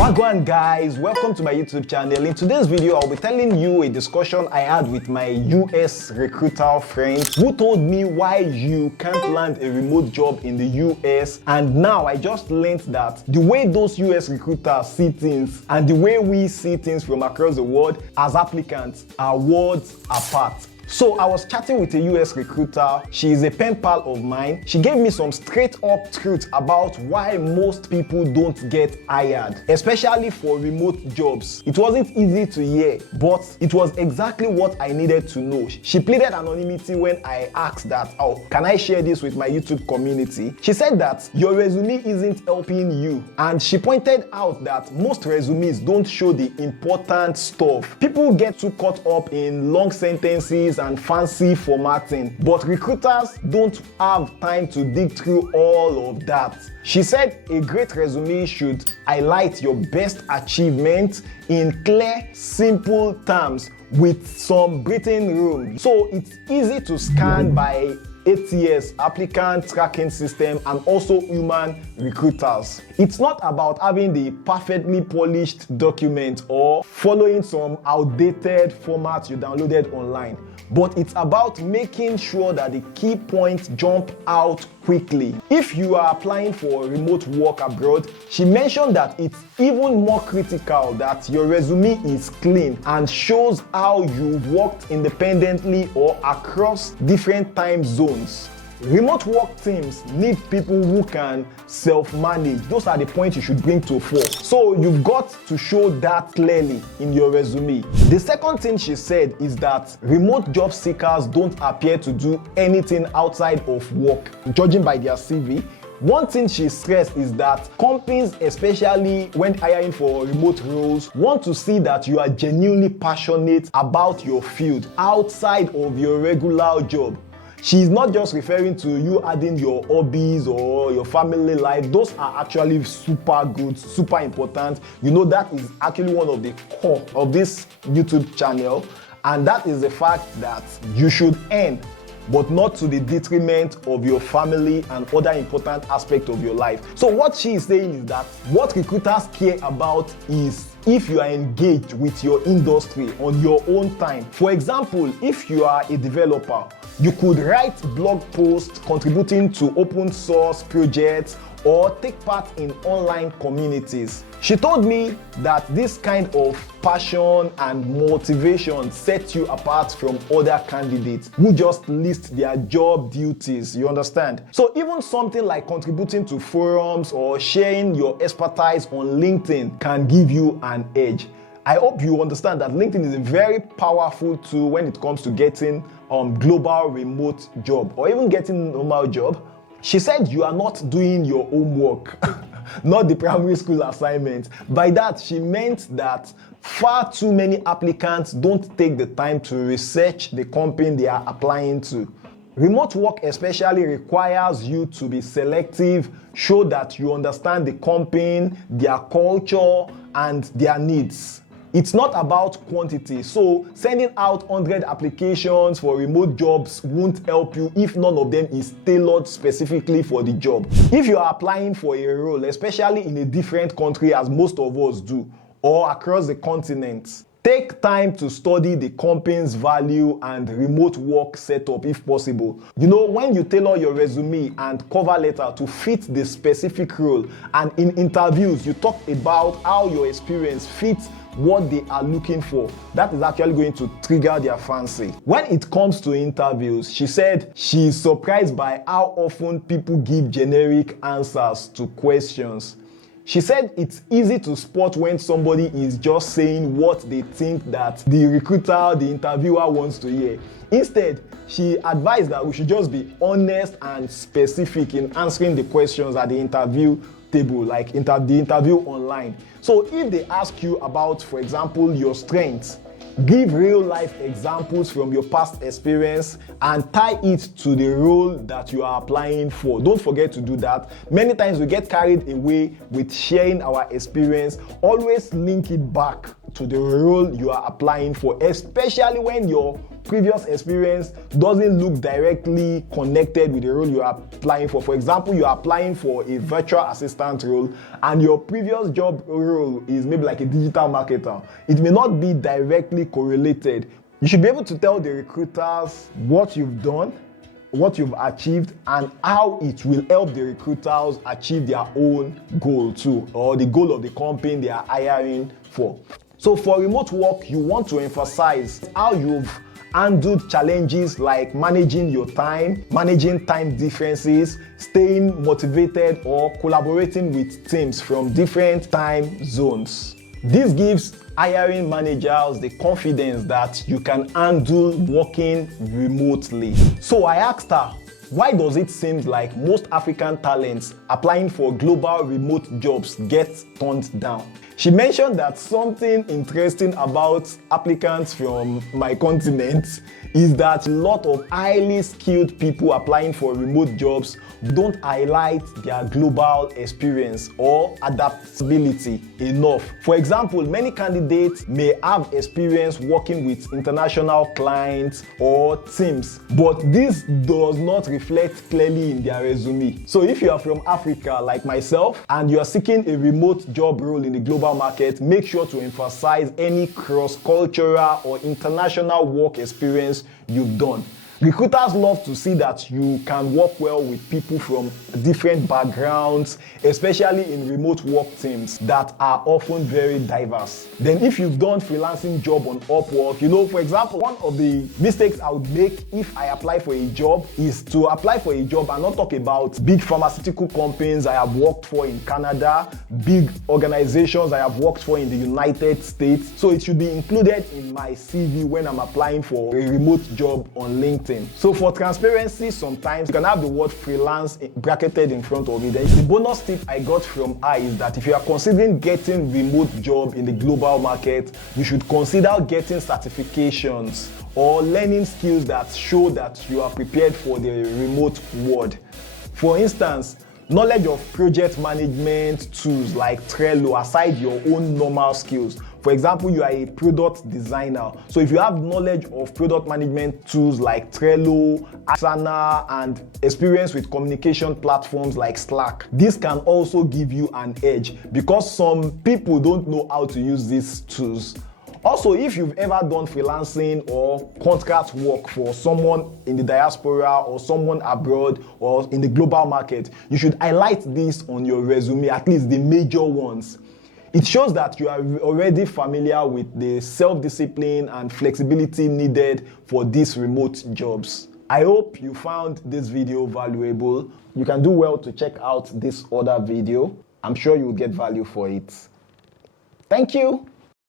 Wagwan guys, welcome to my YouTube channel. In today's video, I'll be telling you a discussion I had with my US recruiter friend who told me why you can't land a remote job in the US. And now I just learned that the way those US recruiters see things and the way we see things from across the world as applicants are worlds apart. So I was chatting with a US recruiter. She is a pen pal of mine. She gave me some straight up truth about why most people don't get hired, especially for remote jobs. It wasn't easy to hear, but it was exactly what I needed to know. She pleaded anonymity when I asked that, oh, can I share this with my YouTube community? She said that your resume isn't helping you. And she pointed out that most resumes don't show the important stuff. People get too caught up in long sentences and fancy formatting, but recruiters don't have time to dig through all of that. She said a great resume should highlight your best achievements in clear, simple terms with some breathing room. So it's easy to scan by ATS, applicant tracking system, and also human recruiters. It's not about having the perfectly polished document or following some outdated format you downloaded online, but it's about making sure that the key points jump out quickly. If you are applying for remote work abroad, she mentioned that it's even more critical that your resume is clean and shows how you've worked independently or across different time zones. Remote work teams need people who can self-manage. Those are the points you should bring to fore. So you've got to show that clearly in your resume. The second thing she said is that remote job seekers don't appear to do anything outside of work, judging by their CV. One thing she stressed is that companies, especially when hiring for remote roles, want to see that you are genuinely passionate about your field outside of your regular job. She's not just referring to you adding your hobbies or your family life. Those are actually super good, super important. You know, that is actually one of the core of this YouTube channel. And that is the fact that you should earn, but not to the detriment of your family and other important aspects of your life. So what she is saying is that what recruiters care about is if you are engaged with your industry on your own time. For example, if you are a developer, you could write blog posts contributing to open source projects or take part in online communities. She told me that this kind of passion and motivation sets you apart from other candidates who just list their job duties, you understand? So even something like contributing to forums or sharing your expertise on LinkedIn can give you an edge. I hope you understand that LinkedIn is a very powerful tool when it comes to getting global remote job or even getting a normal job. She said you are not doing your homework, not the primary school assignment. By that, she meant that far too many applicants don't take the time to research the company they are applying to. Remote work especially requires you to be selective, show that you understand the company, their culture, and their needs. It's not about quantity, so sending out 100 applications for remote jobs won't help you if none of them is tailored specifically for the job. If you are applying for a role, especially in a different country as most of us do, or across the continent, take time to study the company's value and remote work setup if possible. You know, when you tailor your resume and cover letter to fit the specific role, and in interviews you talk about how your experience fits what they are looking for, that is actually going to trigger their fancy. When it comes to interviews, she said she is surprised by how often people give generic answers to questions. She said it's easy to spot when somebody is just saying what they think that the recruiter, the interviewer wants to hear. Instead, she advised that we should just be honest and specific in answering the questions at the interview table, like the interview online. So if they ask you about, for example, your strengths, give real life examples from your past experience and tie it to the role that you are applying for. Don't forget to do that. Many times we get carried away with sharing our experience. Always link it back to the role you are applying for, especially when your previous experience doesn't look directly connected with the role you are applying for. For example, you are applying for a virtual assistant role and your previous job role is maybe like a digital marketer. It may not be directly correlated. You should be able to tell the recruiters what you've done, what you've achieved, and how it will help the recruiters achieve their own goal too, or the goal of the company they are hiring for. So for remote work, you want to emphasize how you've handled challenges like managing your time, managing time differences, staying motivated, or collaborating with teams from different time zones. This gives hiring managers the confidence that you can handle working remotely. So I asked her, why does it seem like most African talents applying for global remote jobs get turned down? She mentioned that something interesting about applicants from my continent is that a lot of highly skilled people applying for remote jobs don't highlight their global experience or adaptability enough. For example, many candidates may have experience working with international clients or teams, but this does not reflect clearly in their resume. So if you are from Africa like myself and you are seeking a remote job role in the global market, make sure to emphasize any cross-cultural or international work experience you've done. Recruiters love to see that you can work well with people from different backgrounds, especially in remote work teams that are often very diverse. Then if you've done freelancing job on Upwork, for example, one of the mistakes I would make if I apply for a job is to apply for a job and not talk about big pharmaceutical companies I have worked for in Canada, big organizations I have worked for in the United States. So it should be included in my CV when I'm applying for a remote job on LinkedIn. So for transparency, sometimes you can have the word freelance bracketed in front of it. The bonus tip I got from her is that if you are considering getting remote job in the global market, you should consider getting certifications or learning skills that show that you are prepared for the remote world. For instance, knowledge of project management tools like Trello aside your own normal skills. For example, you are a product designer. So if you have knowledge of product management tools like Trello, Asana, and experience with communication platforms like Slack, this can also give you an edge because some people don't know how to use these tools. Also, if you've ever done freelancing or contract work for someone in the diaspora or someone abroad or in the global market, you should highlight this on your resume, at least the major ones. It shows that you are already familiar with the self-discipline and flexibility needed for these remote jobs. I hope you found this video valuable. You can do well to check out this other video. I'm sure you'll get value for it. Thank you.